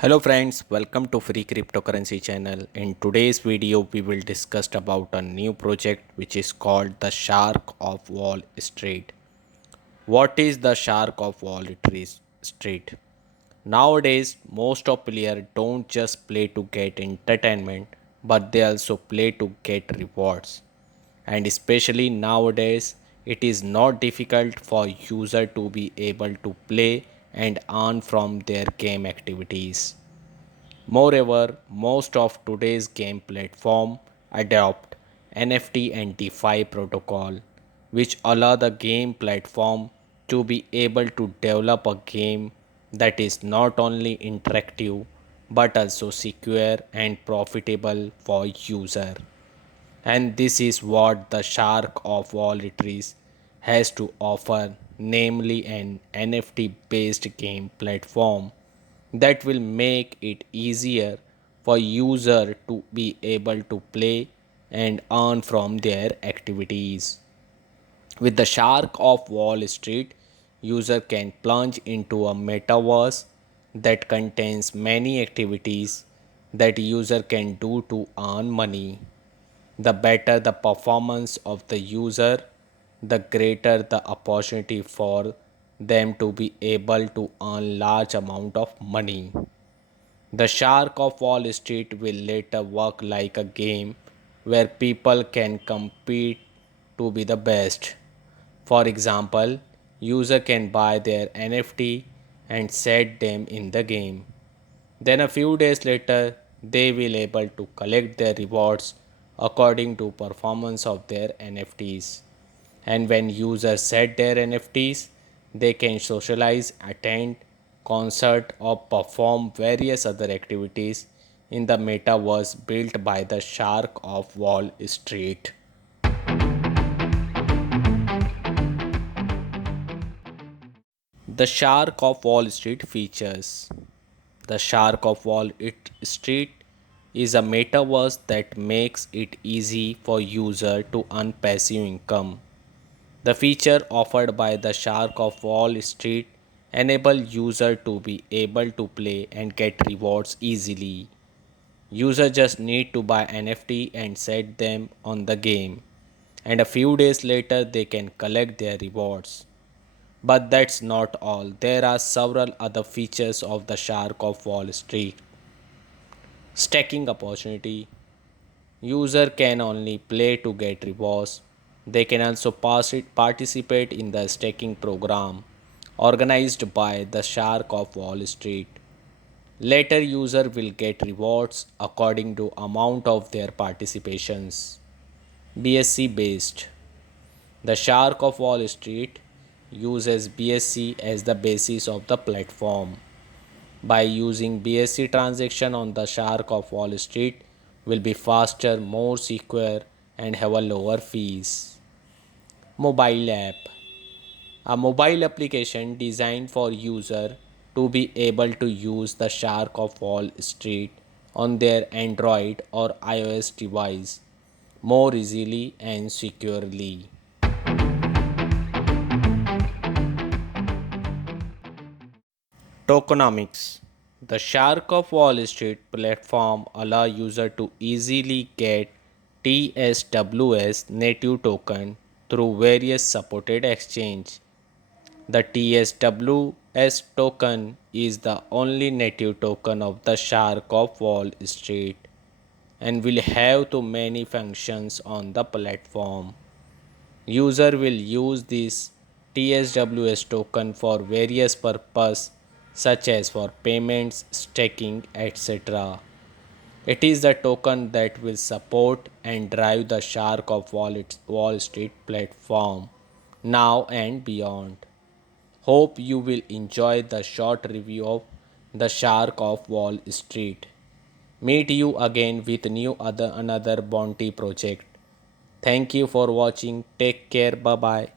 Hello friends, welcome to Free Cryptocurrency channel. In today's video, we will discuss about a new project which is called the Shark of Wall Street. What is the Shark of Street? Nowadays, most of players don't just play to get entertainment, but they also play to get rewards. And especially nowadays, it is not difficult for user to be able to play and earn from their game activities. Moreover, most of today's game platform adopt NFT and DeFi protocol, which allow the game platform to be able to develop a game that is not only interactive but also secure and profitable for user. And this is what the Shark of Wall Street has to offer, namely an NFT based game platform that will make it easier for user to be able to play and earn from their activities. With the Shark of Wall Street, user can plunge into a metaverse that contains many activities that user can do to earn money. The better the performance of the user, the greater the opportunity for them to be able to earn large amount of money. The Shark of Wall Street will later work like a game where people can compete to be the best. For example, user can buy their NFT and set them in the game. Then a few days later, they will able to collect their rewards according to performance of their NFTs. And when users set their NFTs, they can socialize, attend concert or perform various other activities in the metaverse built by the Shark of Wall Street. The Shark of Wall Street features. The Shark of Street is a metaverse that makes it easy for user to earn passive income. The feature offered by the Shark of Wall Street enable user to be able to play and get rewards easily. User just need to buy NFT and set them on the game, and a few days later they can collect their rewards. But that's not all. There are several other features of the Shark of Wall Street. Stacking opportunity. User can only play to get rewards. They can also participate in the staking program organized by the Shark of Wall Street. Later user will get rewards according to amount of their participations. BSC based. The Shark of Wall Street uses BSC as the basis of the platform. By using BSC transaction on the Shark of Wall Street will be faster, more secure and have a lower fees. Mobile app. A mobile application designed for user to be able to use the Shark of Wall Street on their Android or iOS device more easily and securely. Tokenomics. The Shark of Wall Street platform allow user to easily get TSWS native token through various supported exchange. The TSWS token is the only native token of the Shark of Wall Street and will have too many functions on the platform. User will use this TSWS token for various purposes such as for payments, staking, etc. It is the token that will support and drive the Shark of Wall Street platform now and beyond. Hope you will enjoy the short review of the Shark of Wall Street. Meet you again with new other another bounty project. Thank you for watching. Take care. Bye bye.